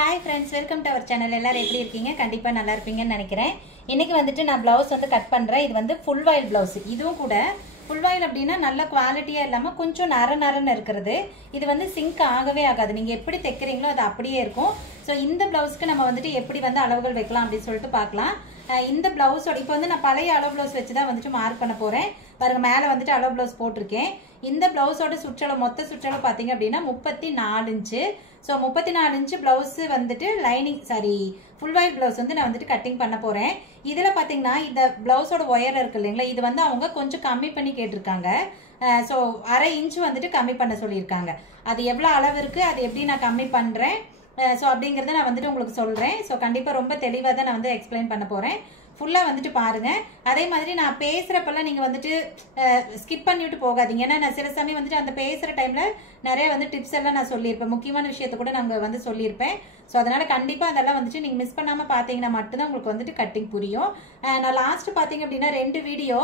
Hi friends, welcome to our channel. எல்லாரும் எப்படி இருக்கீங்க? கண்டிப்பா நல்லா இருப்பீங்கன்னு நினைக்கிறேன். இன்னைக்கு வந்துட்டு நான் ப்ளவுஸ் வந்து கட் பண்றேன். இது வந்து full wide blouse. இதுவும் கூட full wide அப்படினா நல்ல குவாலிட்டியா இல்லாம கொஞ்சம் நரநரன்னு இருக்குது. இது வந்து சிங்க் ஆகவே ஆகாது. நீங்க எப்படி தைக்கிறீங்களோ அது அப்படியே இருக்கும். சோ இந்த ப்ளவுஸ்க்கு நம்ம வந்துட்டு எப்படி வந்து அளவுகள் வைக்கலாம் அப்படி சொல்லிட்டு பார்க்கலாம். இந்த ப்ளவுஸோட இப்போ வந்து நான் பழைய அளவு ப்ளவுஸ் வச்சு தான் வந்துட்டு மார்க் பண்ண போறேன். பாருங்க மேலே வந்துட்டு அளவு ப்ளவுஸ் போட்டிருக்கேன். இந்த ப்ளவுஸோட சுற்றளவு மொத்த சுற்றளவு பார்த்தீங்க அப்படின்னா 34 இன்ச்சு. ஸோ 34 இன்ச்சு ப்ளவுஸ் வந்துட்டு லைனிங் ஃபுல் வைட் ப்ளவுஸ் வந்து நான் வந்துட்டு கட்டிங் பண்ண போறேன். இதில் பார்த்தீங்கன்னா இந்த ப்ளவுஸோட ஒயர் இருக்கு இல்லைங்களா, இது வந்து அவங்க கொஞ்சம் கம்மி பண்ணி கேட்டிருக்காங்க. ஸோ அரை இன்ச்சு வந்துட்டு கம்மி பண்ண சொல்லியிருக்காங்க. அது எவ்வளோ அளவு இருக்கு, அது எப்படி நான் கம்மி பண்ணுறேன் ஸோ அப்படிங்கிறத நான் வந்துட்டு உங்களுக்கு சொல்கிறேன். ஸோ கண்டிப்பாக ரொம்ப தெளிவாக தான் நான் வந்து எக்ஸ்பிளைன் பண்ண போகிறேன். ஃபுல்லாக வந்துட்டு பாருங்கள். அதே மாதிரி நான் பேசுகிறப்பெல்லாம் நீங்கள் வந்துட்டு ஸ்கிப் பண்ணிவிட்டு போகாதீங்க. ஏன்னா நான் சில சமயம் வந்துட்டு அந்த பேசுகிற டைமில் நிறைய வந்து டிப்ஸ் எல்லாம் நான் சொல்லியிருப்பேன். முக்கியமான விஷயத்த கூட நாங்கள் வந்து சொல்லியிருப்பேன். ஸோ அதனால் கண்டிப்பாக அதெல்லாம் வந்துட்டு நீங்கள் மிஸ் பண்ணாமல் பார்த்தீங்கன்னா மட்டும்தான் உங்களுக்கு வந்துட்டு கட்டிங் புரியும். நான் லாஸ்ட்டு பார்த்தீங்க அப்படின்னா 2 வீடியோ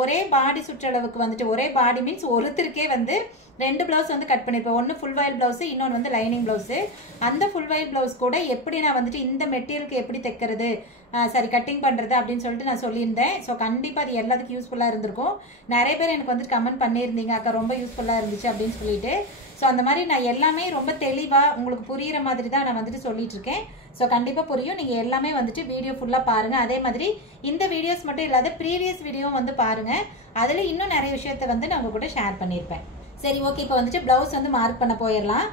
ஒரே பாடி சுற்றளவுக்கு வந்துட்டு ஒரே பாடி மீன்ஸ் ஒருத்தருக்கே வந்து 2 ப்ளவுஸ் வந்து கட் பண்ணியிருப்பேன். ஒன்று ஃபுல் வைட் ப்ளவுஸு, இன்னொன்று வந்து லைனிங் ப்ளவுஸு. அந்த ஃபுல் வைட் ப்ளவுஸ் கூட எப்படி நான் வந்துட்டு இந்த மெட்டீரியலுக்கு எப்படி தைக்கிறது கட்டிங் பண்ணுறது அப்படின்னு சொல்லிட்டு நான் சொல்லியிருந்தேன். ஸோ கண்டிப்பாக அது எல்லாத்துக்கும் யூஸ்ஃபுல்லாக இருந்திருக்கும். நிறைய பேர் எனக்கு வந்துட்டு கமெண்ட் பண்ணியிருந்தீங்க, அக்கா ரொம்ப யூஸ்ஃபுல்லாக இருந்துச்சு அப்படின்னு சொல்லிட்டு. ஸோ அந்த மாதிரி நான் எல்லாமே ரொம்ப தெளிவாக உங்களுக்கு புரிகிற மாதிரி தான் நான் வந்துட்டு சொல்லிட்டு இருக்கேன். ஸோ கண்டிப்பாக புரியும். நீங்கள் எல்லாமே வந்துட்டு வீடியோ ஃபுல்லாக பாருங்கள். அதே மாதிரி இந்த வீடியோஸ் மட்டும் இல்லாத ப்ரீவியஸ் வீடியோவும் வந்து பாருங்கள். அதில் இன்னும் நிறைய விஷயத்த வந்து நான் உங்கள் கூட ஷேர் பண்ணியிருப்பேன். சரி, ஓகே. இப்போ வந்துட்டு ப்ளவுஸ் வந்து மார்க் பண்ண போயிடலாம்.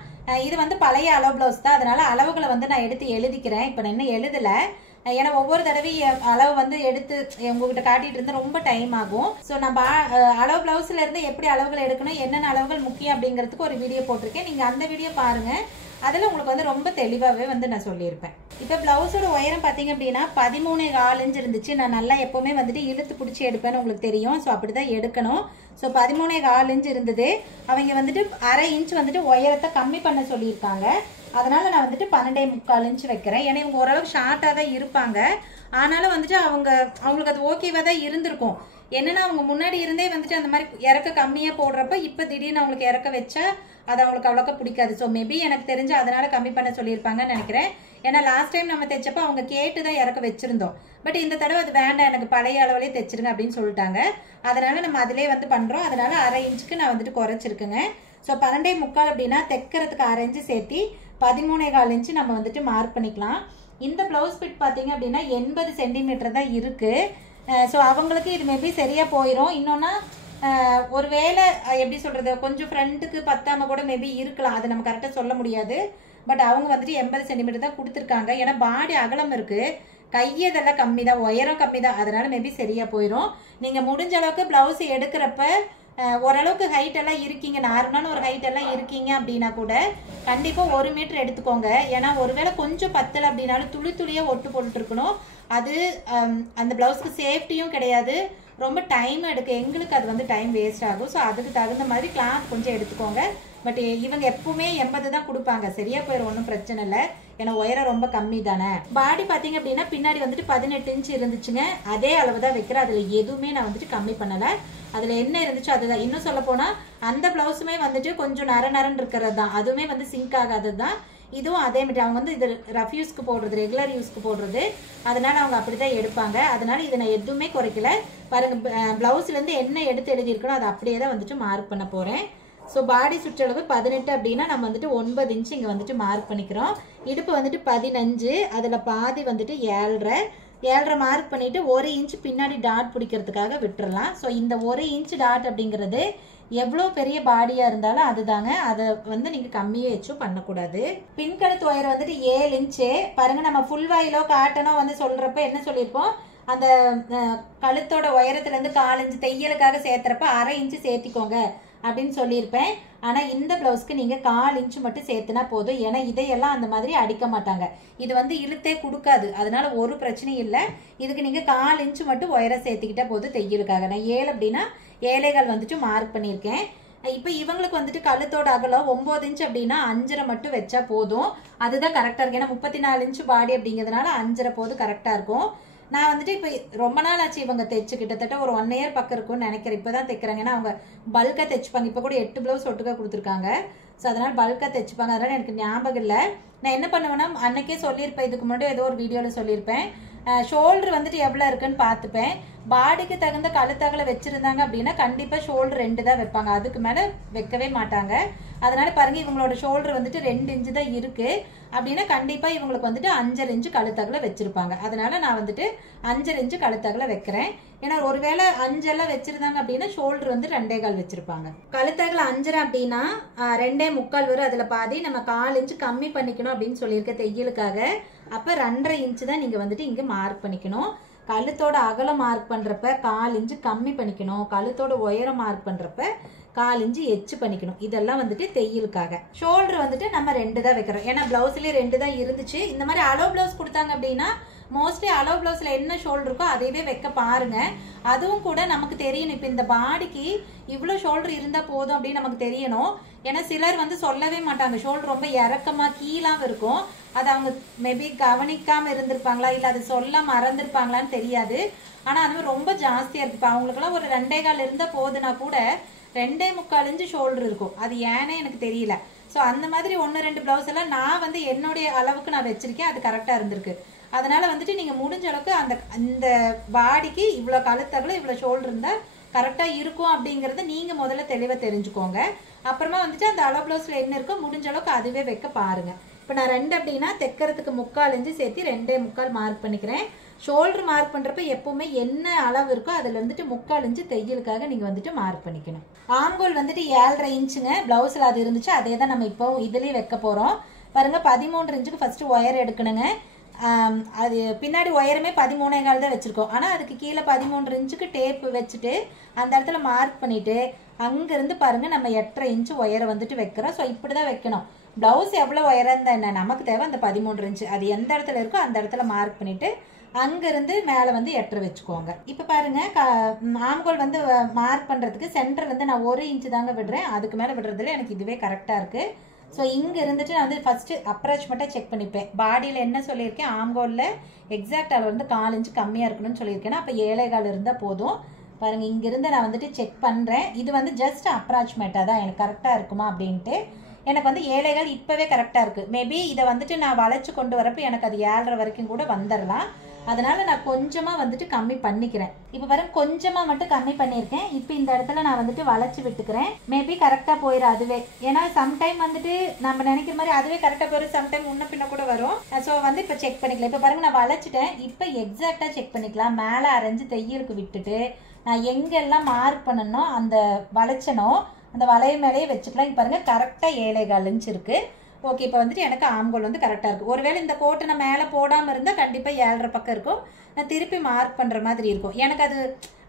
இது வந்து பழைய அளவு ப்ளவுஸ் தான், அதனால அளவுகளை வந்து நான் எடுத்து எழுதிக்கிறேன். இப்போ நான் இன்னும் எழுதலை, ஏன்னா ஒவ்வொரு தடவையும் அளவு வந்து எடுத்து உங்ககிட்ட காட்டிட்டு இருந்தால் ரொம்ப டைம் ஆகும். ஸோ நம்ம அளவு ப்ளவுஸ்ல இருந்து எப்படி அளவுகள் எடுக்கணும், என்னென்ன அளவுகள் முக்கியம் அப்படிங்கிறதுக்கு ஒரு வீடியோ போட்டிருக்கேன். நீங்கள் அந்த வீடியோ பாருங்கள். அதில் உங்களுக்கு வந்து ரொம்ப தெளிவாகவே வந்து நான் சொல்லியிருப்பேன். இப்போ ப்ளவுஸோட உயரம் பார்த்தீங்க அப்படின்னா 13.4 இன்ச் இருந்துச்சு. நான் நல்லா எப்போவுமே வந்துட்டு இழுத்து பிடிச்சி எடுப்பேன்னு உங்களுக்கு தெரியும். ஸோ அப்படி தான் எடுக்கணும். ஸோ 13.4 இன்ச் இருந்தது. அவங்க வந்துட்டு அரை இன்ச் வந்துட்டு உயரத்தை கம்மி பண்ண சொல்லியிருக்காங்க. அதனால நான் வந்துட்டு 12.4 இன்ச் வைக்கிறேன். ஏன்னா இவங்க ஓரளவு ஷார்ட்டாக தான் இருப்பாங்க. ஆனாலும் வந்துட்டு அவங்களுக்கு அது ஓகேவாக தான் இருந்திருக்கும். என்னன்னா அவங்க முன்னாடி இருந்தே வந்துட்டு அந்த மாதிரி இறக்க கம்மியாக போடுறப்ப இப்போ திடீர்னு அவங்களுக்கு இறக்க வச்சா அது அவங்களுக்கு அவ்வளோக்கா பிடிக்காது. ஸோ மேபி எனக்கு தெரிஞ்சு அதனால கம்மி பண்ண சொல்லியிருப்பாங்கன்னு நினைக்கிறேன். ஏன்னா லாஸ்ட் டைம் நம்ம தைச்சப்போ அவங்க கேட்டு தான் இறக்க வச்சிருந்தோம். பட் இந்த தடவை அது வேண்டாம், எனக்கு பழைய அளவுலேயே தைச்சிருங்க அப்படின்னு சொல்லிட்டாங்க. அதனால நம்ம அதிலே வந்து பண்ணுறோம். அதனால அரை இன்ச்சுக்கு நான் வந்துட்டு குறைச்சிருக்குங்க. ஸோ 12.4 அப்படின்னா தைக்கிறதுக்கு அரை இன்ச்சு சேர்த்தி 13.4 இன்ச்சு நம்ம வந்துட்டு மார்க் பண்ணிக்கலாம். இந்த ப்ளவுஸ் ஃபிட் பார்த்தீங்க அப்படின்னா 80 சென்டிமீட்டர் தான் இருக்குது. ஸோ அவங்களுக்கு இது மேபி சரியாக போயிடும். இன்னொன்னா ஒரு வேளை எப்படி சொல்கிறது, கொஞ்சம் ஃப்ரண்ட்டுக்கு பத்தாமல் கூட மேபி இருக்கலாம். அது நம்ம கரெக்டாக சொல்ல முடியாது. பட் அவங்க வந்துட்டு 80 சென்டிமீட்டர் தான் கொடுத்துருக்காங்க. ஏன்னா பாடி அகலம் இருக்குது, கையதெல்லாம் கம்மி தான், உயரம் கம்மி தான். அதனால மேபி சரியாக போயிடும். நீங்கள் முடிஞ்ச அளவுக்கு ப்ளவுஸ் எடுக்கிறப்ப ஓரளவுக்கு ஹைட் எல்லாம் இருக்கீங்க, நார்மலான ஒரு ஹைட் எல்லாம் இருக்கீங்க அப்படின்னா கூட கண்டிப்பாக 1 மீட்டர் எடுத்துக்கோங்க. ஏன்னா ஒருவேளை கொஞ்சம் பத்தலை அப்படின்னாலும் துளி துளியாக ஒட்டு போட்டுட்டு இருக்கணும். அது அந்த ப்ளவுஸ்க்கு சேஃப்டியும் கிடையாது, ரொம்ப டைம் எடுக்க எங்களுக்கு அது வந்து டைம் வேஸ்ட் ஆகும். ஸோ அதுக்கு தகுந்த மாதிரி கிளாத் கொஞ்சம் எடுத்துக்கோங்க. பட் இவங்க எப்பவுமே 80 தான் கொடுப்பாங்க. சரியா போயிடும், ஒன்றும் பிரச்சனை இல்லை. ஏன்னா உயரம் ரொம்ப கம்மி தானே. பாடி பார்த்தீங்க அப்படின்னா பின்னாடி வந்துட்டு 18 இன்ச் இருந்துச்சுங்க. அதே அளவு தான் வைக்கிறேன். அதில் எதுவுமே நான் வந்துட்டு கம்மி பண்ணலை. அதில் என்ன இருந்துச்சோ அதுதான். இன்னும் சொல்ல போனால் அந்த ப்ளவுஸுமே வந்துட்டு கொஞ்சம் நரன்னு இருக்கிறது தான், அதுவுமே வந்து சிங்க் ஆகாதது தான். இதுவும் அதே மாதிரி அவங்க வந்து இது ரஃப் யூஸ்க்கு போடுறது, ரெகுலர் யூஸ்க்கு போடுறது. அதனால அவங்க அப்படி தான் எடுப்பாங்க. அதனால இதை நான் எதுவுமே குறைக்கல. பாருங்க, ப்ளவுஸ்லேருந்து என்ன எடுத்து எழுதியிருக்கணும் அதை அப்படியே தான் வந்துட்டு மார்க் பண்ண போகிறேன். ஸோ பாடி சுற்றளவு 18 அப்படின்னா நம்ம வந்துட்டு 9 இன்ச்சு இங்கே வந்துட்டு மார்க் பண்ணிக்கிறோம். இடுப்பு வந்துட்டு 15, அதில் பாதி வந்துட்டு 7.5 மார்க் பண்ணிவிட்டு 1 இன்ச் பின்னாடி டாட் பிடிக்கிறதுக்காக விட்டுறலாம். ஸோ இந்த 1 இன்ச் டாட் அப்படிங்கிறது எவ்வளோ பெரிய பாடியாக இருந்தாலும் அதுதாங்க. அதை வந்து நீங்கள் கம்மியே வச்சும் பண்ணக்கூடாது. பின்கழுத்து உயரம் வந்துட்டு 7 இன்ச்சு. பாருங்கள், நம்ம ஃபுல் வாயிலோ காட்டனோ வந்து சொல்கிறப்ப என்ன சொல்லியிருப்போம், அந்த கழுத்தோட உயரத்துலேருந்து 4 இன்ச்சு தையலுக்காக சேர்த்துறப்ப அரை இன்ச்சு சேர்த்திக்கோங்க அப்படின்னு சொல்லியிருப்பேன். ஆனால் இந்த ப்ளவுஸ்க்கு நீங்கள் 4 இன்ச்சு மட்டும் சேர்த்துனா போதும். ஏன்னா இதையெல்லாம் அந்த மாதிரி அடிக்க மாட்டாங்க, இது வந்து இழுத்தே கொடுக்காது. அதனால ஒரு பிரச்சனையும் இல்லை. இதுக்கு நீங்கள் 4 இன்ச்சு மட்டும் உயரம் சேர்த்துக்கிட்டா போதும் தையலுக்காக. நான் 7 அப்படின்னா 7.25 வந்துட்டு மார்க் பண்ணியிருக்கேன். இப்போ இவங்களுக்கு வந்துட்டு கழுத்தோட அகலம் 9 இன்ச் அப்படின்னா 5.5 மட்டும் வச்சா போதும். அதுதான் கரெக்டாக இருக்கு. ஏன்னா 34 இன்ச்சு பாடி அப்படிங்கிறதுனால 5.5 போது கரெக்டாக இருக்கும். நான் வந்துட்டு இப்போ ரொம்ப நாள் ஆச்சு இவங்க தைச்சு, கிட்டத்தட்ட ஒரு 1 இயர் பக்கம் இருக்கும்னு நினைக்கிறேன். இப்போ தான் தைக்கிறாங்க. ஏன்னா அவங்க பல்காக தைச்சுப்பாங்க. இப்போ கூட 8 ப்ளவுஸ் ஒட்டுக்காக கொடுத்துருக்காங்க. ஸோ அதனால் பல்காக தைச்சிப்பாங்க. அதனால் எனக்கு ஞாபகம் இல்லை. நான் என்ன பண்ணுவேன்னா அன்னைக்கே சொல்லியிருப்பேன், இதுக்கு முன்னாடி ஏதோ ஒரு வீடியோவில் சொல்லியிருப்பேன். ஷோல்டர் வந்துட்டு எவ்வளோ இருக்குன்னு பார்த்துப்பேன். பாடிக்கு தகுந்த கழுத்தகலை வச்சுருந்தாங்க அப்படின்னா கண்டிப்பாக ஷோல்டர் 2 தான் வைப்பாங்க, அதுக்கு மேலே வைக்கவே மாட்டாங்க. அதனால் பாருங்கள் இவங்களோட ஷோல்டர் வந்துட்டு 2 இன்ச்சு தான் இருக்குது அப்படின்னா கண்டிப்பாக இவங்களுக்கு வந்துட்டு 5.5 இன்ச்சு கழுத்தகலை வச்சுருப்பாங்க. அதனால் நான் வந்துட்டு 5.5 இன்ச்சு கழுத்தகலை வைக்கிறேன். ஏன்னா ஒருவேளை 5 எல்லாம் வச்சுருந்தாங்க அப்படின்னா ஷோல்டர் வந்து 2.25 வச்சுருப்பாங்க. கழுத்தகலை 5.5 அப்படின்னா 2.25 வரும். அதில் பாதி நம்ம 1/4 இன்ச்சு கம்மி பண்ணிக்கணும் அப்படின்னு சொல்லியிருக்கேன் தையலுக்காக. அப்போ 2.5 இன்ச்சு தான் நீங்கள் வந்துட்டு இங்கே மார்க் பண்ணிக்கணும். கழுத்தோட அகலம் மார்க் பண்ணுறப்ப 1/4 இன்ச்சு கம்மி பண்ணிக்கணும். கழுத்தோட உயரம் மார்க் பண்ணுறப்ப 1/4 இன்ச்சு எச்சு பண்ணிக்கணும். இதெல்லாம் வந்துட்டு தையலுக்காக. ஷோல்டர் வந்துட்டு நம்ம 2 தான் வைக்கிறோம். ஏன்னா பிளவுஸ்லேயே 2 தான் இருந்துச்சு. இந்த மாதிரி அளவு பிளவுஸ் கொடுத்தாங்க அப்படின்னா மோஸ்ட்லி அளவு பிளவுஸில் என்ன ஷோல்டர் இருக்கோ அதையவே வைக்க பாருங்க. அதுவும் கூட நமக்கு தெரியணும். இப்போ இந்த பாடிக்கு இவ்வளோ ஷோல்டர் இருந்தால் போதும் அப்படின்னு நமக்கு தெரியணும். ஏன்னா சிலர் வந்து சொல்லவே மாட்டாங்க, ஷோல்டர் ரொம்ப இறக்கமாக கீழாம இருக்கும். அது அவங்க மேபி கவனிக்காமல் இருந்திருப்பாங்களா இல்லை அது சொல்ல மறந்துருப்பாங்களான்னு தெரியாது. ஆனால் அது மாதிரி ரொம்ப ஜாஸ்தியாக இருக்குது. இப்போ அவங்களுக்குலாம் ஒரு 2.25 இருந்தால் போதுன்னா கூட 2.25 இன்ச்சு ஷோல்டர் இருக்கும். அது ஏன்னே எனக்கு தெரியல. ஸோ அந்த மாதிரி 1-2 பிளவுஸ் எல்லாம் நான் வந்து என்னுடைய அளவுக்கு நான் வச்சிருக்கேன், அது கரெக்டாக இருந்திருக்கு. அதனால வந்துட்டு நீங்கள் முடிஞ்ச அளவுக்கு அந்த பாடிக்கு இவ்வளோ கழுத்தகல இவ்வளோ ஷோல்டர் இருந்தால் கரெக்டாக இருக்கும் அப்படிங்கிறத நீங்கள் முதல்ல தெளிவாக தெரிஞ்சுக்கோங்க. அப்புறமா வந்துட்டு அந்த அளவு பிளவுஸில் என்ன இருக்கோ முடிஞ்ச அளவுக்கு அதுவே வைக்க பாருங்கள். இப்போ நான் 2 அப்படின்னா தைக்கிறதுக்கு 3/4 இன்ச்சு சேர்த்து 2.25 மார்க் பண்ணிக்கிறேன். ஷோல்டர் மார்க் பண்ணுறப்ப எப்போவுமே என்ன அளவு இருக்கோ அதில் வந்துட்டு 3/4 இன்ச்சு தையலுக்காக நீங்கள் வந்துட்டு மார்க் பண்ணிக்கணும். ஆம்கோல் வந்துட்டு 7.5 இன்ச்சுங்க. ப்ளவுஸில் அது இருந்துச்சு, அதே தான் நம்ம இப்போ இதுலேயே வைக்க போகிறோம். பாருங்கள் 13 இன்ச்சுக்கு ஃபஸ்ட்டு ஒயர் எடுக்கணுங்க. அது பின்னாடி ஒயருமே 13.25 தான் வச்சுருக்கோம். ஆனால் அதுக்கு கீழே 13 இன்ச்சுக்கு டேப்பு வச்சுட்டு அந்த இடத்துல மார்க் பண்ணிவிட்டு அங்கேருந்து பாருங்கள் நம்ம 8.5 இன்ச்சு ஒயரை வந்துட்டு வைக்கிறோம். ஸோ இப்படி தான் வைக்கணும். ப்ளவுஸ் எவ்வளோ ஒயராக இருந்தால் என்ன, நமக்கு தேவை அந்த 13 இன்ச்சு. அது எந்த இடத்துல இருக்கோ அந்த இடத்துல மார்க் பண்ணிவிட்டு அங்கேருந்து மேலே வந்து 8.5 வச்சுக்கோங்க. இப்போ பாருங்கள் ஆம்கோல் வந்து மார்க் பண்ணுறதுக்கு சென்டர்லேருந்து நான் 1 இன்ச்சு தாங்க விடுறேன். அதுக்கு மேலே விடுறதுல எனக்கு இதுவே கரெக்டாக இருக்குது. ஸோ இங்கே இருந்துட்டு நான் வந்து ஃபஸ்ட்டு அப்ரோச் மட்டும் செக் பண்ணிப்பேன். பாடியில் என்ன சொல்லியிருக்கேன், ஆம்கோலில் எக்ஸாக்ட் அளவு வந்து 4 இன்ச்சு கம்மியாக இருக்கணும்னு சொல்லியிருக்கேன்னா அப்போ 7.25 இருந்தால் போதும். பாருங்கள் இங்கேருந்து நான் வந்துட்டு செக் பண்ணுறேன். இது வந்து ஜஸ்ட் அப்ராச்மெண்ட்டாக தான் எனக்கு கரெக்டாக இருக்குமா அப்படின்ட்டு. எனக்கு வந்து 7.25 இப்போவே கரெக்டாக இருக்குது. மேபி இதை வந்துட்டு நான் வளைச்சி கொண்டு வரப்போ எனக்கு அது 7.5 வரைக்கும் கூட வந்துடலாம். அதனால் நான் கொஞ்சமாக வந்துட்டு கம்மி பண்ணிக்கிறேன். இப்போ பாருங்க கொஞ்சமாக மட்டும் கம்மி பண்ணியிருக்கேன். இப்போ இந்த இடத்துல நான் வந்துட்டு வளைச்சி விட்டுக்கிறேன். மேபி கரெக்டாக போயிடும் அதுவே. ஏன்னா சம்டைம் வந்துட்டு நம்ம நினைக்கிற மாதிரி அதுவே கரெக்டாக போயிடும், சம்டைம் முன்ன பின்ன கூட வரும். ஸோ வந்து இப்போ செக் பண்ணிக்கலாம். இப்போ பாருங்கள் நான் வளைச்சிட்டேன். இப்போ எக்ஸாக்டாக செக் பண்ணிக்கலாம். மேலே அரைஞ்சு தையலுக்கு விட்டுட்டு நான் எங்கெல்லாம் மார்க் பண்ணனோ அந்த வளைச்சனோ அந்த வளைய மேலேயே வச்சுக்கலாம். இப்போ பாருங்கள் கரெக்டாக 7.25 இன்ச்சு இருக்குது. ஓகே இப்போ வந்துட்டு எனக்கு ஆம்கோல் வந்து கரெக்டாக இருக்குது. ஒருவேளை இந்த கோட்டை நான் மேலே போடாமல் இருந்தால் கண்டிப்பாக 7.5 பக்கம் இருக்கும். நான் திருப்பி மார்க் பண்ணுற மாதிரி இருக்கும். எனக்கு அது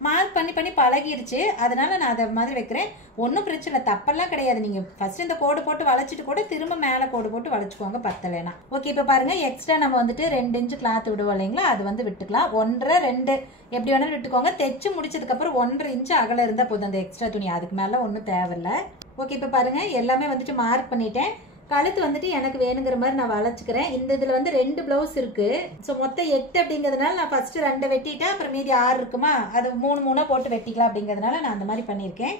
மார்க் பண்ணி பண்ணி பழகிருச்சு. அதனால நான் அதை மாதிரி வைக்கிறேன். ஒன்றும் பிரச்சனை இல்லை, தப்பெல்லாம் கிடையாது. நீங்கள் ஃபஸ்ட்டு இந்த கோடு போட்டு வளைச்சிட்டு கூட திரும்ப மேலே கோடு போட்டு வளைச்சிக்கோங்க பத்தலைனா. ஓகே இப்போ பாருங்கள் எக்ஸ்ட்ரா நம்ம வந்துட்டு 2 இன்ச்சு கிளாத் விடுவோம் இல்லைங்களா, அது வந்து விட்டுக்கலாம். 1.5 2 எப்படி வேணாலும் விட்டுக்கோங்க. தைச்சு முடிச்சதுக்கப்புறம் 1.5 இன்ச்சு அகலம் இருந்தால் போதும் அந்த எக்ஸ்ட்ரா துணி, அதுக்கு மேலே ஒன்றும் தேவையில்லை. ஓகே இப்போ பாருங்கள் எல்லாமே வந்துட்டு மார்க் பண்ணிட்டேன். கழுத்து வந்துட்டு எனக்கு வேணுங்கிற மாதிரி நான் வளைச்சிக்கிறேன். இந்த இதில் வந்து 2 ப்ளவுஸ் இருக்குது. ஸோ மொத்தம் 8 அப்படிங்கிறதுனால நான் ஃபஸ்ட்டு 2 வெட்டிட்டேன். அப்புறம் மீதி 6 இருக்குமா, அது 3 போட்டு வெட்டிக்கலாம் அப்படிங்கிறதுனால நான் அந்த மாதிரி பண்ணியிருக்கேன்.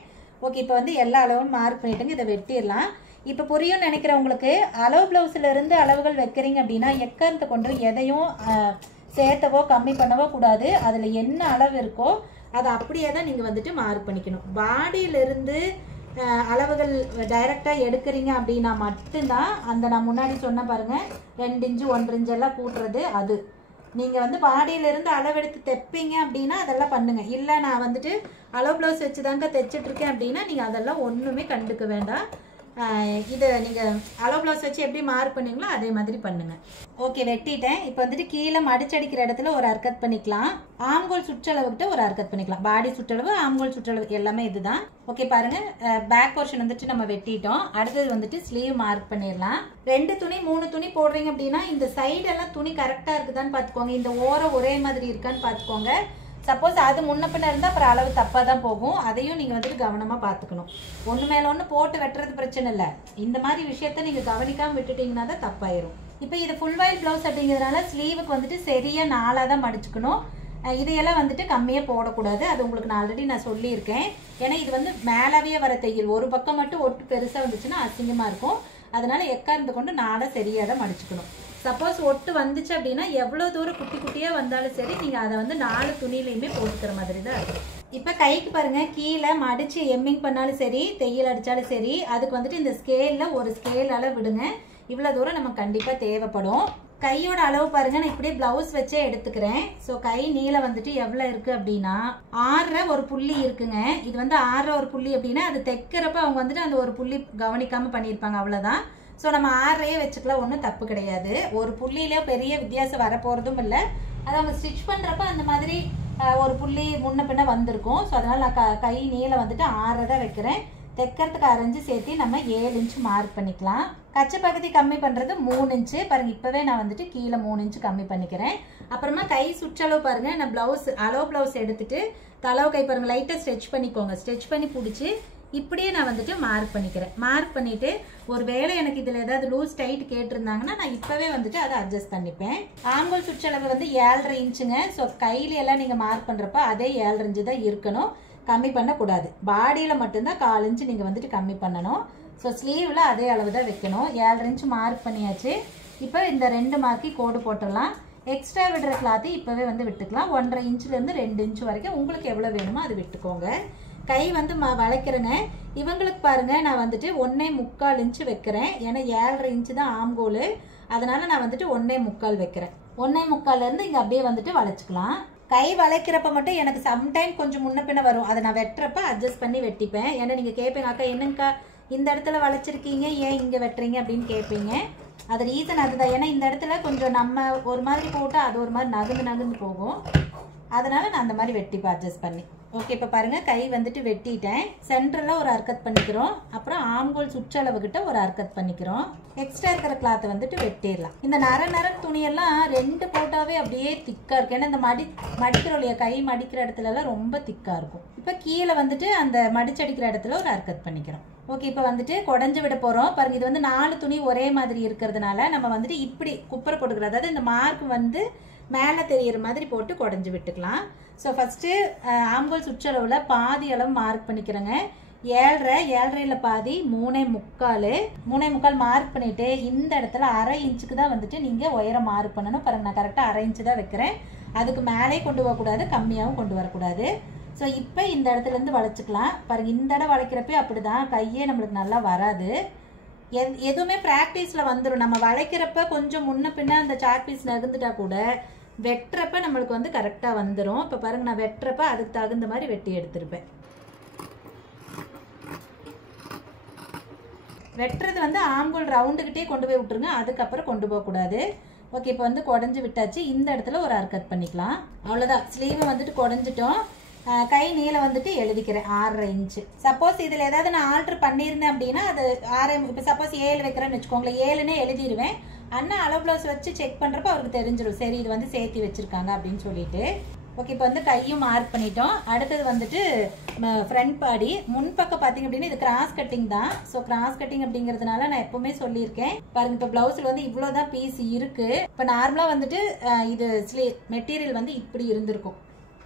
ஓகே இப்போ வந்து எல்லா அளவும் மார்க் பண்ணிட்டுங்க, இதை வெட்டிடலாம். இப்போ புரியும்னு நினைக்கிறவங்களுக்கு அளவு ப்ளவுஸில் இருந்து அளவுகள் வைக்கிறீங்க அப்படின்னா எக்காரணத்தை கொண்டு எதையும் சேர்த்தவோ கம்மி பண்ணவோ கூடாது. அதில் என்ன அளவு இருக்கோ அதை அப்படியே தான் நீங்கள் வந்துட்டு மார்க் பண்ணிக்கணும். பாடியிலிருந்து அளவுகள் டைரெக்டாக எடுக்கிறீங்க அப்படின்னா மட்டும்தான் அந்த நான் முன்னாடி சொன்ன பாருங்கள் 2 இன்ச்சு 1 இன்ச்சு எல்லாம் கூட்டுறது. அது நீங்கள் வந்து பாடியிலேருந்து அளவெடுத்து தைப்பீங்க அப்படின்னா அதெல்லாம் பண்ணுங்கள். இல்லை நான் வந்துட்டு அளவு ப்ளவுஸ் வச்சு தாங்க தைச்சிட்ருக்கேன் அப்படின்னா நீங்கள் அதெல்லாம் ஒன்றுமே கண்டுக்க வேண்டாம். இதை நீங்கள் அளவு ப்ளவுஸ் வச்சு எப்படி மார்க் பண்ணீங்களோ அதே மாதிரி பண்ணுங்கள். ஓகே வெட்டிட்டேன். இப்போ வந்துட்டு கீழே மடிச்சடிக்கிற இடத்துல ஒரு அர்க்கத் பண்ணிக்கலாம். ஆம்கோல் சுற்றளவுக்கிட்ட ஒரு அர்க்கத் பண்ணிக்கலாம். பாடி சுற்றளவு ஆம்கோல் சுற்றளவு எல்லாமே இதுதான். ஓகே பாருங்கள் பேக் போர்ஷன் வந்துட்டு நம்ம வெட்டிட்டோம். அடுத்தது வந்துட்டு ஸ்லீவ் மார்க் பண்ணிடலாம். 2 துணி 3 துணி போடுறீங்க அப்படின்னா இந்த சைடெல்லாம் துணி கரெக்டாக இருக்குதான்னு பார்த்துக்கோங்க. இந்த ஓரம் ஒரே மாதிரி இருக்கான்னு பார்த்துக்கோங்க. சப்போஸ் அது முன்ன பின்ன இருந்தால் அப்புறம் அளவு தப்பாக தான் போகும். அதையும் நீங்கள் வந்துட்டு கவனமாக பார்த்துக்கணும். ஒன்று மேலே ஒன்று போட்டு வெட்டுறது பிரச்சனை இல்லை. இந்த மாதிரி விஷயத்த நீங்கள் கவனிக்காமல் விட்டுட்டிங்கன்னா தான் தப்பாயிரும். இப்போ இது ஃபுல் வாயில் ப்ளவுஸ் அப்படிங்கிறதுனால ஸ்லீவுக்கு வந்துட்டு சரியாக 4ஆக தான் மடிச்சுக்கணும். இதையெல்லாம் வந்துட்டு கம்மியாக போடக்கூடாது. அது உங்களுக்கு நான் ஆல்ரெடி நான் சொல்லியிருக்கேன். ஏன்னா இது வந்து மேலவே வர தையல், ஒரு பக்கம் மட்டும் ஒட்டு பெருசாக வந்துச்சுன்னா அசிங்கமாக இருக்கும். அதனால எக்கார்ந்து கொண்டு நாளை சரியாக தான் மடிச்சுக்கணும். சப்போஸ் ஒட்டு வந்துச்சு அப்படின்னா எவ்வளோ தூரம் குட்டி குட்டியாக வந்தாலும் சரி நீங்கள் அதை வந்து 4 துணியிலையுமே போட்டுக்கிற மாதிரி தான் இருக்கும். இப்போ கைக்கு பாருங்கள், கீழே மடித்து எம்மிங் பண்ணாலும் சரி தையல் அடித்தாலும் சரி அதுக்கு வந்துட்டு இந்த ஸ்கேலில் ஒரு ஸ்கேலால் விடுங்க. இவ்வளோ தூரம் நமக்கு கண்டிப்பாக தேவைப்படும். கையோட அளவு பாருங்க, நான் இப்படியே பிளவுஸ் வச்சே எடுத்துக்கிறேன். ஸோ கை நீளம் வந்துட்டு எவ்வளோ இருக்கு அப்படின்னா 6 ஒரு புள்ளி இருக்குங்க. இது வந்து 6 ஒரு புள்ளி அப்படின்னா அது தைக்கிறப்ப அவங்க வந்துட்டு அந்த ஒரு புள்ளி கவனிக்காம பண்ணியிருப்பாங்க, அவ்வளோதான். ஸோ நம்ம 6 வச்சுக்கலாம், ஒன்றும் தப்பு கிடையாது. ஒரு புள்ளியிலே பெரிய வித்தியாசம் வரப்போகிறதும் இல்லை. அதை அவங்க ஸ்டிச் பண்ணுறப்ப அந்த மாதிரி ஒரு புள்ளி முன்ன பின்ன வந்திருக்கும். ஸோ அதனால் நான் கை நீளம் வந்துட்டு 6 தான் வைக்கிறேன். தைக்கிறதுக்கு 6 இன்ச்சு சேர்த்து நம்ம 7 இன்ச்சு மார்க் பண்ணிக்கலாம். கச்சை பகுதி கம்மி பண்ணுறது 3 இன்ச்சு பாருங்க. இப்போவே நான் வந்துட்டு கீழே 3 இன்ச்சு கம்மி பண்ணிக்கிறேன். அப்புறமா கை சுற்றளவு பாருங்க, நான் பிளவுஸ் அளவு பிளவுஸ் எடுத்துட்டு தளவு கை பாருங்க லைட்டாக ஸ்ட்ரெச் பண்ணிக்கோங்க. ஸ்ட்ரெச் பண்ணி பிடிச்சி இப்படியே நான் வந்துட்டு மார்க் பண்ணிக்கிறேன். மார்க் பண்ணிட்டு ஒரு வேளை எனக்கு இதில் ஏதாவது லூஸ் டைட் கேட்டிருந்தாங்கன்னா நான் இப்போவே வந்துட்டு அதை அட்ஜஸ்ட் பண்ணிப்பேன். ஆம்பல் சுற்றளவு வந்து 7.5 இன்ச்சுங்க. ஸோ கையில எல்லாம் நீங்கள் மார்க் பண்ணுறப்ப அதே 7.5 இன்ச்சு தான் இருக்கணும், கம்மி பண்ணக்கூடாது. பாடியில் மட்டும்தான் 1/4 இன்ச்சு நீங்கள் வந்துட்டு கம்மி பண்ணணும். ஸோ ஸ்லீவில் அதே அளவு தான் வைக்கணும். 7.5 இன்ச்சு மார்க் பண்ணியாச்சு. இப்போ இந்த 2 மார்க்கி கோடு போட்டுடலாம். எக்ஸ்ட்ரா விடுற கிளாத்து இப்போவே வந்து விட்டுக்கலாம். 1.5 இன்ச்சுலேருந்து 2 இன்ச்சு வரைக்கும் உங்களுக்கு எவ்வளோ வேணுமோ அது விட்டுக்கோங்க. கை வந்து வளைக்கிறேங்க. இவங்களுக்கு பாருங்கள், நான் வந்துட்டு 1.25 இன்ச்சு வைக்கிறேன். ஏன்னா 7.5 இன்ச்சு தான் ஆம்கோல். அதனால் நான் வந்துட்டு 1.25 வைக்கிறேன். 1.25லேருந்து இங்கே அப்படியே வந்துட்டு வளைச்சிக்கலாம். கை வளைக்கிறப்ப மட்டும் எனக்கு சம்டைம் கொஞ்சம் முன்ன பின்ன வரும். அதை நான் வெட்டுறப்ப அட்ஜஸ்ட் பண்ணி வெட்டிப்பேன். ஏன்னா நீங்கள் கேட்பீங்க, அக்கா என்னங்கக்கா இந்த இடத்துல வளைச்சிருக்கீங்க, ஏன் இங்கே வெட்டுறீங்க அப்படின்னு கேட்பீங்க. அது ரீசன் அதுதான். ஏன்னா இந்த இடத்துல கொஞ்சம் நம்ம ஒரு மாதிரி போட்டால் அது ஒரு மாதிரி நகர்ந்து போகும். அதனால் நான் அந்த மாதிரி வெட்டிப்பேன் அட்ஜஸ்ட் பண்ணி. ஓகே, இப்போ பாருங்கள் கை வந்துட்டு வெட்டிட்டேன். சென்டரில் ஒரு அர்க்கத் பண்ணிக்கிறோம். அப்புறம் ஆம்கோல் சுற்றளவு கிட்ட ஒரு அர்க்கத் பண்ணிக்கிறோம். எக்ஸ்ட்ரா இருக்கிற கிளாத்தை வந்துட்டு வெட்டிடலாம். இந்த நர துணியெல்லாம் 2 போட்டாவே அப்படியே திக்காக இருக்கும். ஏன்னா இந்த மடிக்கிறோம் இல்லையா, கை மடிக்கிற இடத்துலலாம் ரொம்ப திக்காக இருக்கும். இப்போ கீழே வந்துட்டு அந்த மடிச்சடிக்கிற இடத்துல ஒரு அர்க்கத் பண்ணிக்கிறோம். ஓகே, இப்போ வந்துட்டு குடஞ்சி விட போகிறோம். பாருங்கள், இது வந்து 4 துணி ஒரே மாதிரி இருக்கிறதுனால நம்ம வந்துட்டு இப்படி குப்பரை போட்டுக்கிறோம். அதாவது இந்த மார்க் வந்து மேலே தெரிகிற மாதிரி போட்டு குடஞ்சி விட்டுக்கலாம். ஸோ ஃபஸ்ட்டு ஆம்கோல் சுற்றளவில் பாதி அளவு மார்க் பண்ணிக்கிறேங்க. 7.5 பாதி 3.25 மார்க் பண்ணிவிட்டு இந்த இடத்துல 1/2 இன்ச்சுக்கு தான் வந்துட்டு நீங்கள் உயரம் மார்க் பண்ணணும். பாருங்கள், நான் கரெக்டாக 1/2 இன்ச்சு தான் வைக்கிறேன். அதுக்கு மேலே கொண்டு வரக்கூடாது, கம்மியாகவும் கொண்டு வரக்கூடாது. ஸோ இப்போ இந்த இடத்துலேருந்து வளைச்சிக்கலாம். பாருங்கள், இந்த இடம் வளைக்கிறப்பே அப்படி தான் கையே நம்மளுக்கு நல்லா வராது. எதுவுமே ப்ராக்டிஸில் வந்துடும். நம்ம வளைக்கிறப்ப கொஞ்சம் முன்ன பின்ன அந்த சாக் பீஸ் நகர்ந்துட்டா கூட வெட்டுறப்ப நம்மளுக்கு வந்து கரெக்டாக வந்துடும். இப்போ பாருங்கள், நான் வெட்டுறப்ப அதுக்கு தகுந்த மாதிரி வெட்டி எடுத்துருப்பேன். வெட்டுறது வந்து ஆம்கோல் ரவுண்டுக்கிட்டே கொண்டு போய் விட்டுருங்க, அதுக்கப்புறம் கொண்டு போகக்கூடாது. ஓகே, இப்போ வந்து குடஞ்சி விட்டாச்சு. இந்த இடத்துல ஒரு அர்க்கத் பண்ணிக்கலாம். அவ்வளோதான், ஸ்லீவை வந்துட்டு குடஞ்சிட்டோம். கை நீளம் வந்துட்டு எழுதிக்கிறேன் 6.5 இன்ச்சு. சப்போஸ் இதில் ஏதாவது நான் ஆல்ட்ரு பண்ணியிருந்தேன் அப்படின்னா அது 6, இப்போ சப்போஸ் 7 வைக்கிறேன்னு வச்சுக்கோங்களேன், 7ன்னே எழுதிடுவேன். அண்ணா அளவு ப்ளவுஸ் வச்சு செக் பண்ணுறப்ப அவருக்கு தெரிஞ்சிடும், சரி இது வந்து சேர்த்து வச்சுருக்காங்க அப்படின்னு சொல்லிட்டு. ஓகே, இப்போ வந்து கையும் மார்க் பண்ணிட்டோம். அடுத்தது வந்துட்டு ஃப்ரண்ட் பாடி. முன்பக்கம் பார்த்தீங்க அப்படின்னா இது கிராஸ் கட்டிங் தான். ஸோ கிராஸ் கட்டிங் அப்படிங்கிறதுனால நான் எப்பவுமே சொல்லியிருக்கேன். பாருங்க, இப்போ பிளவுஸில் வந்து இவ்வளோ தான் பீஸ் இருக்குது. இப்போ நார்மலாக வந்துட்டு இது மெட்டீரியல் வந்து இப்படி இருந்திருக்கும்.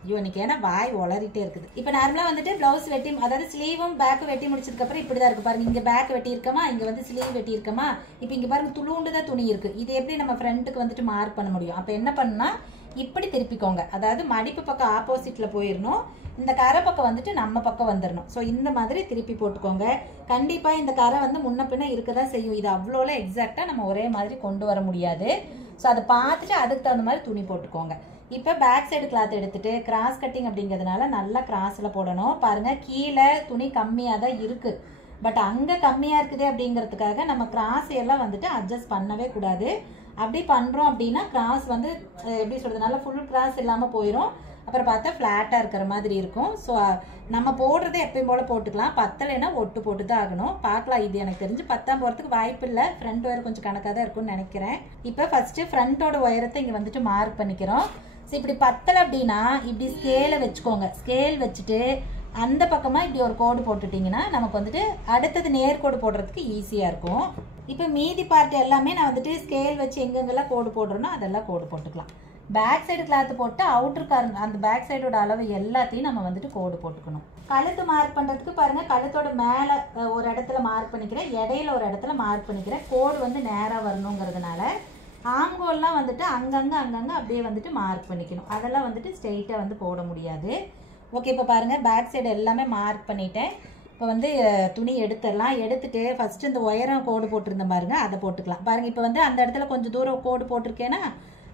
ஐயோ, இன்னைக்கு ஏன்னா வாய் உளறிட்டே இருக்குது. இப்போ நார்மலாக வந்துட்டு ப்ளவுஸ் வெட்டி, அதாவது ஸ்லீவும் பேக்கு வெட்டி முடிச்சதுக்கப்புறம் இப்படி தான் இருக்குது. பாருங்கள், இங்கே பேக் வெட்டியிருக்கமா, இங்கே வந்து ஸ்லீவ் வெட்டியிருக்கமா. இப்போ இங்கே பாருங்கள் துளுண்டு தான் துணி இருக்குது. இது எப்படி நம்ம ஃப்ரண்ட்டுக்கு வந்துட்டு மார்க் பண்ண முடியும்? அப்போ என்ன பண்ணால் இப்படி திருப்பிக்கோங்க. அதாவது மடிப்பு பக்கம் ஆப்போசிட்டில் போயிடணும், இந்த கரை பக்கம் வந்துட்டு நம்ம பக்கம் வந்துடணும். ஸோ இந்த மாதிரி திருப்பி போட்டுக்கோங்க. கண்டிப்பாக இந்த கரை வந்து முன்ன பின்ன இருக்க தான் செய்யும். இது அவ்வளோல எக்ஸாக்டாக நம்ம ஒரே மாதிரி கொண்டு வர முடியாது. ஸோ அதை பார்த்துட்டு அதுக்கு தகுந்த மாதிரி துணி போட்டுக்கோங்க. இப்போ பேக் சைடு கிளாத் எடுத்துட்டு கிராஸ் கட்டிங் அப்படிங்கிறதுனால நல்லா கிராஸில் போடணும். பாருங்கள், கீழே துணி கம்மியாக தான் இருக்குது. பட் அங்கே கம்மியாக இருக்குது அப்படிங்கிறதுக்காக நம்ம கிராஸ் எல்லாம் வந்துட்டு அட்ஜஸ்ட் பண்ணவே கூடாது. அப்படி பண்ணுறோம் அப்படின்னா கிராஸ் வந்து எப்படி சொல்கிறது, நல்லா ஃபுல் கிராஸ் இல்லாமல் போயிடும். அப்புறம் பார்த்தா ஃப்ளாட்டாக இருக்கிற மாதிரி இருக்கும். ஸோ நம்ம போடுறதே எப்பயும் போல் போட்டுக்கலாம். பத்தலைன்னா ஒட்டு போட்டு தான் ஆகணும். பார்க்கலாம், இது எனக்கு தெரிஞ்சு 10 போகிறதுக்கு வாய்ப்பு இல்லை. ஃப்ரண்ட் ஒயர் கொஞ்சம் கணக்காக தான் இருக்கும்னு நினைக்கிறேன். இப்போ ஃபஸ்ட்டு ஃப்ரண்ட்டோட உயரத்தை இங்கே வந்துட்டு மார்க் பண்ணிக்கிறோம். ஸோ இப்படி பத்தலை அப்படின்னா இப்படி ஸ்கேலை வச்சுக்கோங்க. ஸ்கேல் வச்சுட்டு அந்த பக்கமாக இப்படி ஒரு கோடு போட்டுட்டிங்கன்னா நமக்கு வந்துட்டு அடுத்தது நேர்கோடு போடுறதுக்கு ஈஸியாக இருக்கும். இப்போ மீதி பார்ட் எல்லாமே நான் வந்துட்டு ஸ்கேல் வச்சு எங்கெங்கெல்லாம் கோடு போடுறேனோ அதெல்லாம் கோடு போட்டுக்கலாம். பேக் சைடு கிளாத் போட்டு அவுட்டர் கார்னர் அந்த பேக் சைடோட அளவு எல்லாத்தையும் நம்ம வந்துட்டு கோடு போட்டுக்கணும். கழுத்து மார்க் பண்ணுறதுக்கு பாருங்கள், கழுத்தோட மேலே ஒரு இடத்துல மார்க் பண்ணிக்கிறேன், இடையில ஒரு இடத்துல மார்க் பண்ணிக்கிறேன். கோடு வந்து நேராக வரணுங்கிறதுனால ஆங்கோல்லாம் வந்துட்டு அங்கங்கே அப்படியே வந்துட்டு மார்க் பண்ணிக்கணும். அதெல்லாம் வந்துட்டு ஸ்ட்ரெயிட்டாக வந்து போட முடியாது. ஓகே, இப்போ பாருங்கள் பேக் சைடு எல்லாமே மார்க் பண்ணிட்டேன். இப்போ வந்து துணி எடுத்துடலாம். எடுத்துகிட்டு ஃபஸ்ட்டு இந்த உயரம் கோடு போட்டிருந்தேன் பாருங்கள், அதை போட்டுக்கலாம். பாருங்கள் இப்போ வந்து அந்த இடத்துல கொஞ்சம் தூரம் கோடு போட்டிருக்கேன்னா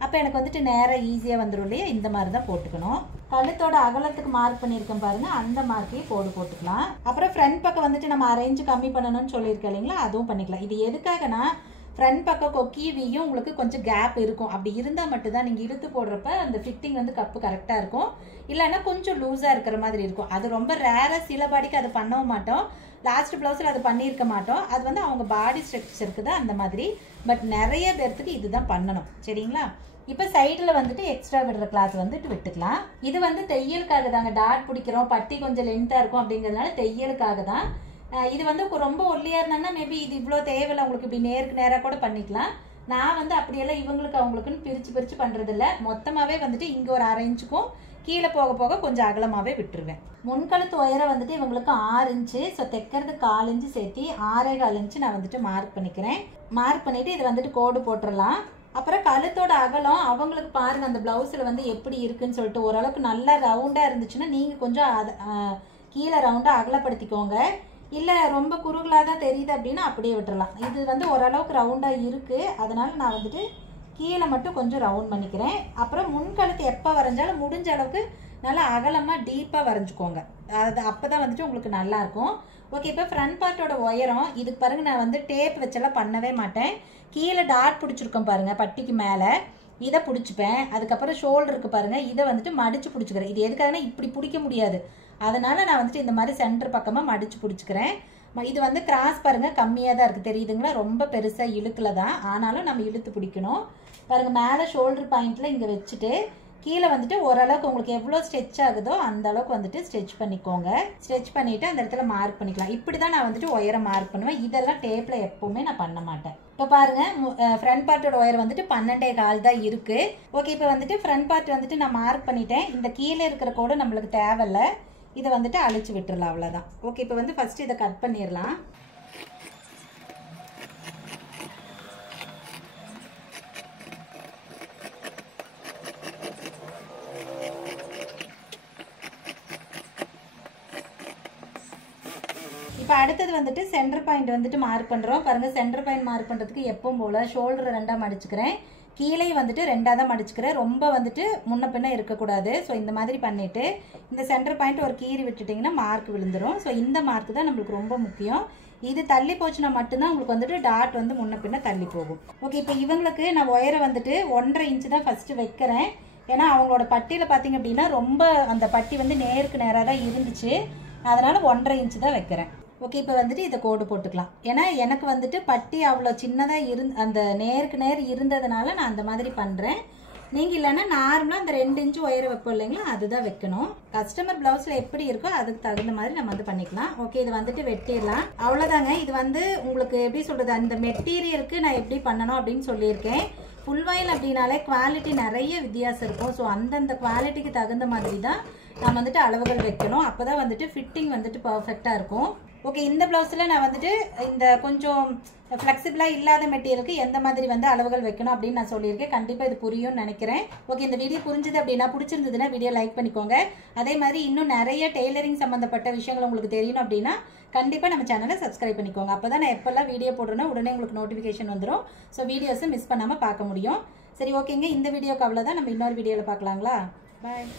அப்போ எனக்கு வந்துட்டு நேராக ஈஸியாக வந்துடும் இல்லையா? இந்த மாதிரி தான் போட்டுக்கணும். கழுத்தோட அகலத்துக்கு மார்க் பண்ணியிருக்கேன் பாருங்கள், அந்த மார்க்கையும் கோடு போட்டுக்கலாம். அப்புறம் ஃப்ரண்ட் பக்கம் வந்துட்டு நம்ம அரேஞ்சு கம்மி பண்ணணும்னு சொல்லியிருக்கேன் இல்லைங்களா? அதுவும் பண்ணிக்கலாம். இது எதுக்காகனா ஃப்ரண்ட் பக்கம் கொக்கி வீயும் உங்களுக்கு கொஞ்சம் கேப் இருக்கும். அப்படி இருந்தால் மட்டும்தான் நீங்கள் இழுத்து போடுறப்ப அந்த ஃபிட்டிங் வந்து கப்பு கரெக்டாக இருக்கும். இல்லைன்னா கொஞ்சம் லூஸாக இருக்கிற மாதிரி இருக்கும். அது ரொம்ப ரேராக சில பாடிக்கு அது பண்ணவும் மாட்டோம். லாஸ்ட் ப்ளவுஸில் அது பண்ணியிருக்க மாட்டோம். அது வந்து அவங்க பாடி ஸ்ட்ரக்சருக்கு தான் அந்த மாதிரி. பட் நிறைய பேர்த்துக்கு இதுதான் பண்ணணும். சரிங்களா? இப்போ சைடில் வந்துட்டு எக்ஸ்ட்ரா விடுற கிளாத் வந்துட்டு விட்டுக்கலாம். இது வந்து தையலுக்காக தாங்க. டாட் பிடிக்கிறோம், பட்டி கொஞ்சம் லென்த்தாக இருக்கும் அப்படிங்கிறதுனால தையலுக்காக தான். இது வந்து ரொம்ப ஒல்லியாக இருந்தாங்கன்னா மேபி இது இவ்வளோ தேவையில்லை, உங்களுக்கு இப்படி நேருக்கு நேராக கூட பண்ணிக்கலாம். நான் வந்து அப்படியெல்லாம் இவங்களுக்கு அவங்களுக்குன்னு பிரித்து பண்ணுறதில்ல. மொத்தமாகவே வந்துட்டு இங்கே ஒரு 1/2 இன்ச்சுக்கும் கீழே போக போக கொஞ்சம் அகலமாகவே விட்டுருவேன். முன்கழுத்து உயரம் வந்துட்டு இவங்களுக்கு 6 இன்ச்சு. ஸோ தைக்கிறது 4 இன்ச்சு சேர்த்தி 6.25 இன்ச்சு நான் வந்துட்டு மார்க் பண்ணிக்கிறேன். மார்க் பண்ணிவிட்டு இது வந்துட்டு கோடு போட்டுடலாம். அப்புறம் கழுத்தோட அகலம் அவங்களுக்கு பாருங்கள் அந்த ப்ளவுஸில் வந்து எப்படி இருக்குன்னு சொல்லிட்டு ஓரளவுக்கு நல்லா ரவுண்டாக இருந்துச்சுன்னா நீங்கள் கொஞ்சம் அதை கீழே ரவுண்டாக அகலப்படுத்திக்கோங்க. இல்லை ரொம்ப குறுகலாக தான் தெரியுது அப்படின்னா அப்படியே விட்டுறலாம். இது வந்து ஓரளவுக்கு ரவுண்டாக இருக்குது, அதனால் நான் வந்துட்டு கீழே மட்டும் கொஞ்சம் ரவுண்ட் பண்ணிக்கிறேன். அப்புறம் முன்கழுத்து எப்போ வரைஞ்சாலும் முடிஞ்ச அளவுக்கு நல்லா அகலமாக டீப்பாக வரைஞ்சிக்கோங்க. அது அப்போ தான் வந்துட்டு உங்களுக்கு நல்லாயிருக்கும். ஓகே, இப்போ ஃப்ரண்ட் பார்ட்டோட உயரம் இதுக்கு பாருங்கள், நான் வந்து டேப் வச்செல்லாம் பண்ணவே மாட்டேன். கீழே டாட் பிடிச்சிருக்கோம் பாருங்கள் பட்டிக்கு மேலே, இதை பிடிச்சிப்பேன். அதுக்கப்புறம் ஷோல்டருக்கு பாருங்கள், இதை வந்துட்டு மடித்து பிடிச்சிக்கிறேன். இது எதுக்காகனா இப்படி பிடிக்க முடியாது, அதனால் நான் வந்துட்டு இந்த மாதிரி சென்டர் பக்கமாக மடித்து பிடிச்சிக்கிறேன். இது வந்து கிராஸ் பாருங்கள் கம்மியாக தான் இருக்குது, தெரியுதுங்களா? ரொம்ப பெருசாக இழுக்கல தான், ஆனாலும் நம்ம இழுத்து பிடிக்கணும். பாருங்கள் மேலே ஷோல்டர் பாயிண்டில் இங்கே வச்சுட்டு கீழே வந்துட்டு ஓரளவுக்கு உங்களுக்கு எவ்வளோ ஸ்ட்ரெச் ஆகுதோ அந்த அளவுக்கு வந்துட்டு ஸ்ட்ரெச் பண்ணிக்கோங்க. ஸ்ட்ரெச் பண்ணிவிட்டு அந்த இடத்துல மார்க் பண்ணிக்கலாம். இப்படி தான் நான் வந்துட்டு உயரம் மார்க் பண்ணுவேன். இதெல்லாம் டேப்பில் எப்போவுமே நான் பண்ண மாட்டேன். இப்போ பாருங்கள் ஃப்ரண்ட் பார்ட்டோட உயரம் வந்துட்டு 12.25 தான் இருக்குது. ஓகே, இப்போ வந்துட்டு ஃப்ரண்ட் பார்ட் வந்துட்டு நான் மார்க் பண்ணிட்டேன். இந்த கீழே இருக்கிற கோடு நம்மளுக்கு தேவையில்லை, இதை வந்துட்டு அழிச்சு விட்டுறலாம், அவ்வளோதான். ஓகே, இப்போ வந்து ஃபஸ்ட்டு இதை கட் பண்ணிடலாம். இப்போ அடுத்தது வந்துட்டு சென்டர் பாயிண்ட் வந்துட்டு மார்க் பண்ணுறோம். பாருங்கள் சென்டர் பாயிண்ட் மார்க் பண்ணுறதுக்கு எப்பவும் போல் ஷோல்டர் 2ஆக மடிச்சுக்கிறேன், கீழே வந்துட்டு 2ஆக தான் மடிச்சுக்கிறேன். ரொம்ப வந்துட்டு முன்ன பின்ன இருக்கக்கூடாது. ஸோ இந்த மாதிரி பண்ணிவிட்டு இந்த சென்டர் பாயிண்ட் ஒரு கீறி விட்டுட்டிங்கன்னா மார்க் விழுந்துடும். ஸோ இந்த மார்க் தான் நம்மளுக்கு ரொம்ப முக்கியம். இது தள்ளி போச்சுன்னா மட்டும்தான் உங்களுக்கு வந்துட்டு டாட் வந்து முன்ன பின்ன தள்ளி போகும். ஓகே, இப்போ இவங்களுக்கு நான் உயரம் வந்துட்டு 1.5 இன்ச்சு தான் ஃபஸ்ட்டு வைக்கிறேன். ஏன்னா அவங்களோட பட்டியில் பார்த்திங்க அப்படின்னா ரொம்ப அந்த பட்டி வந்து நேருக்கு நேராக தான் இருந்துச்சு, அதனால் 1.5 இன்ச்சு தான் வைக்கிறேன். ஓகே, இப்போ வந்துட்டு இதை கோடு போட்டுக்கலாம். ஏன்னா எனக்கு வந்துட்டு பட்டி அவ்வளோ சின்னதாக அந்த நேருக்கு நேர் இருந்ததுனால நான் அந்த மாதிரி பண்ணுறேன். நீங்கள் இல்லைன்னா நார்மலாக அந்த 2 இன்ச்சு உயரம் வைப்போம் இல்லைங்களா, அதுதான் வைக்கணும். கஸ்டமர் ப்ளவுஸில் எப்படி இருக்கோ அதுக்கு தகுந்த மாதிரி நம்ம வந்து பண்ணிக்கலாம். ஓகே, இது வந்துட்டு வெட்டிடலாம், அவ்வளோதாங்க. இது வந்து உங்களுக்கு எப்படி சொல்கிறது, அந்த மெட்டீரியலுக்கு நான் எப்படி பண்ணணும் அப்படின்னு சொல்லியிருக்கேன். ஃபுல் வாயில் அப்படின்னாலே குவாலிட்டி நிறைய வித்தியாசம் இருக்கும். ஸோ அந்தந்த குவாலிட்டிக்கு தகுந்த மாதிரி தான் நம்ம வந்துட்டு அளவுகள் வைக்கணும். அப்போ தான் வந்துட்டு ஃபிட்டிங் வந்துட்டு பர்ஃபெக்டாக இருக்கும். ஓகே, இந்த ப்ளவுஸில் நான் வந்துட்டு இந்த கொஞ்சம் ஃப்ளெக்சிபிளாக இல்லாத மெட்டீரியலுக்கு எந்த மாதிரி வந்து அளவுகள் வைக்கணும் அப்படின்னு நான் சொல்லியிருக்கேன். கண்டிப்பாக இது புரியும்னு நினைக்கிறேன். ஓகே, இந்த வீடியோ புரிஞ்சுது அப்படின்னா, பிடிச்சிருந்ததுன்னா வீடியோ லைக் பண்ணிக்கோங்க. அதே மாதிரி இன்னும் நிறைய டெய்லரிங் சம்மந்தப்பட்ட விஷயங்கள் உங்களுக்கு தெரியணும் அப்படின்னா கண்டிப்பாக நம்ம சேனலை சப்ஸ்கிரைப் பண்ணிக்கோங்க. அப்போ தான் நான் எப்போல்லாம் வீடியோ போடுறேன்னா உடனே உங்களுக்கு நோட்டிஃபிகேஷன் வந்துடும். ஸோ வீடியோஸை மிஸ் பண்ணாமல் பார்க்க முடியும். சரி, ஓகேங்க, இந்த வீடியோக்கு அவ்வளோதான். நம்ம இன்னொரு வீடியோவில் பார்க்கலாங்களா? பாய்.